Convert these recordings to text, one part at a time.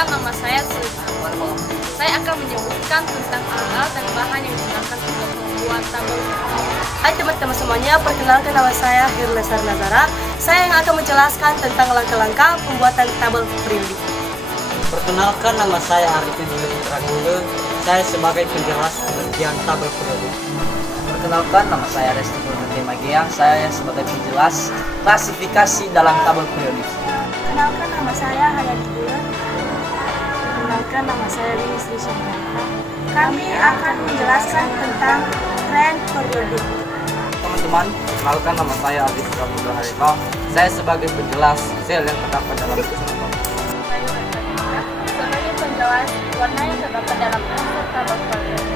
Perkenalkan, nama saya Sultan. Saya akan menyebutkan tentang alat dan bahan yang digunakan untuk membuat tabel. Hai teman-teman semuanya, perkenalkan nama saya Hirlesar Nazara. Saya yang akan menjelaskan tentang langkah-langkah pembuatan tabel periodik. Perkenalkan, nama saya Arifin Putragunde. Saya sebagai penjelas pengertian tabel periodik. Perkenalkan, nama saya Resti Purwati Magiang. Saya sebagai penjelas klasifikasi dalam tabel periodik. Perkenalkan, nama saya Hayati Bulan. Perkenalkan, nama saya Rini Sri Syamrata. Kami akan menjelaskan tentang tren periodik. Teman-teman, perkenalkan, nama saya Adit Pramuda Harika. Saya sebagai penjelas sel yang terdapat dalam keseluruhan. Sebagai penjelas warna yang terdapat dalam unsur tabel periodik.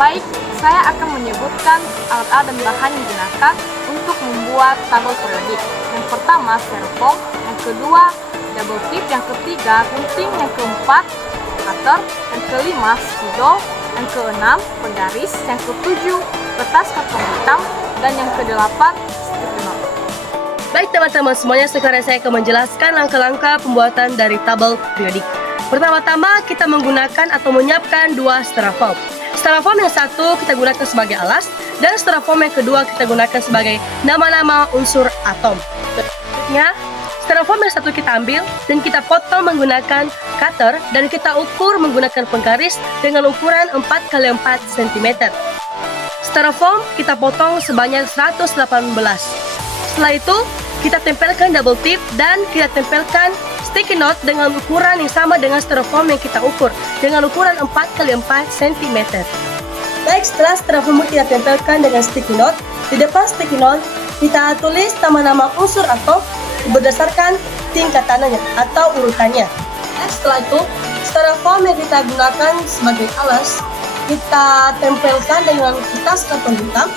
Baik, saya akan menyebutkan alat-alat dan bahan yang digunakan untuk membuat tabel periodik. Yang pertama, styrofoam. Yang kedua, double tip. Yang ketiga, gunting. Yang keempat, cutter. Yang kelima, spidol. Yang keenam, penggaris. Yang ketujuh, kertas karton hitam. Dan yang kedelapan, sticky note. Baik teman-teman semuanya, sekarang saya akan menjelaskan langkah-langkah pembuatan dari tabel periodik. Pertama-tama kita menggunakan atau menyiapkan dua styrofoam. Styrofoam yang satu kita gunakan sebagai alas, dan styrofoam yang kedua kita gunakan sebagai nama-nama unsur atom. Berikutnya, styrofoam yang satu kita ambil dan kita potong menggunakan cutter dan kita ukur menggunakan penggaris dengan ukuran 4x4 cm. Styrofoam kita potong sebanyak 118. Setelah itu, kita tempelkan double tip dan kita tempelkan sticky note dengan ukuran yang sama dengan styrofoam yang kita ukur dengan ukuran 4x4 cm. Baik, setelah styrofoam kita tempelkan dengan sticky note, di depan sticky note kita tulis nama-nama unsur atom berdasarkan tingkatannya atau urutannya. Dan setelah itu, styrofoam yang kita gunakan sebagai alas kita tempelkan dengan kertas karton hitam.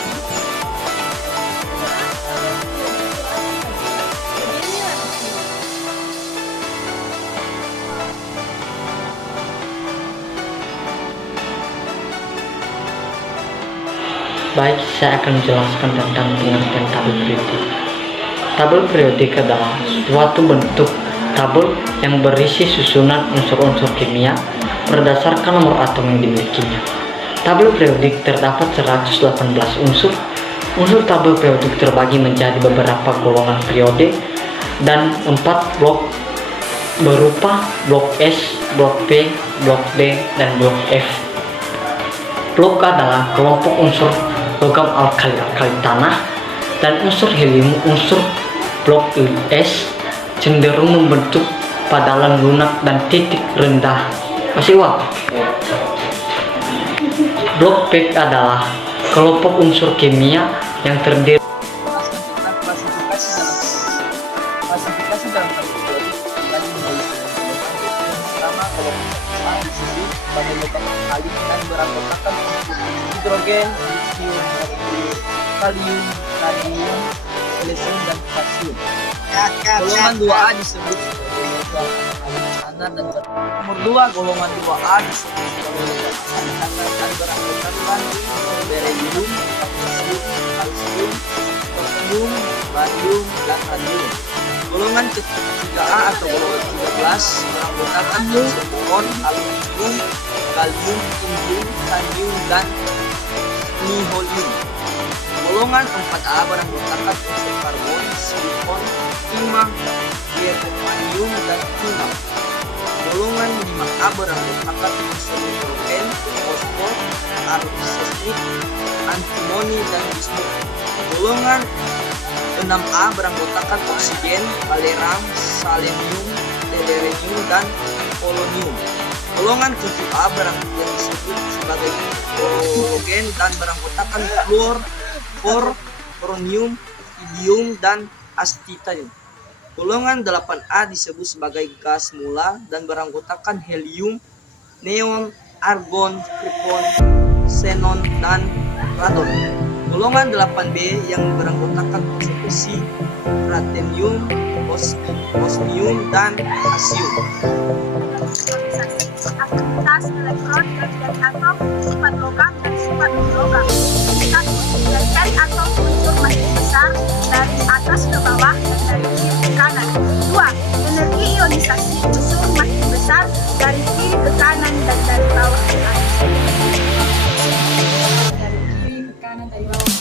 Baik, saya akan menjelaskan tentang pengertian tabel periodik. Tabel periodik adalah suatu bentuk tabel yang berisi susunan unsur-unsur kimia berdasarkan nomor atom yang dimilikinya. Tabel periodik terdapat 118 unsur. Unsur tabel periodik terbagi menjadi beberapa golongan periode dan 4 blok berupa blok S, blok P, blok D, dan blok F. Blok adalah kelompok unsur logam alkali tanah, dan unsur helium. Unsur blok S cenderung membentuk padalan lunak dan titik rendah. Masih uang. Blok P adalah kelompok unsur kimia yang terdiri Klasifikasi dalam tabel periodik dibagi menjadi 9 pertama, kelompok A disebut sebagai logam alkali dan beranggotakan unsur hidrogen, litium, merkuri, kalium, radium, silesium, dan potasium. Golongan 2A disebut sebagai logam alkali tanah dan nomor 2, golongan 2A disebut sebagai logam alkali tanah dan beranggotakan beryllium, magnesium, kalsium, potasium, barium, dan radium. Golongan ketiga A atau golongan 13 beranggotakan unsur boron, aluminium, gallium, indium, vanadium, dan nihilium. Golongan 4A beranggotakan unsur karbon, silikon, timah, germanium, dan timah. Golongan 5A beranggotakan unsur nitrogen, fosfor, arsenik, antimoni, dan bismut. Golongan 6A beranggotakan oksigen, balerang, selenium, tellurium, dan polonium. Golongan 7A yang disebut sebagai halogen dan beranggotakan fluor, bor, brominium, iridium, dan astitanium. Golongan 8A disebut sebagai gas mula dan beranggotakan helium, neon, argon, krypton, xenon, dan radon. Golongan 8B yang beranggotakan unsur besi, platinum, osmium, dan asium. Aktivitas elektron dan atom, sifat logam dan sifat non-logam. 1. Dari atom unsur makin besar dari atas ke bawah dan dari kiri ke kanan. 2. Energi ionisasi unsur makin besar dan dari bawah ke atas. Dari kiri ke kanan, dari bawah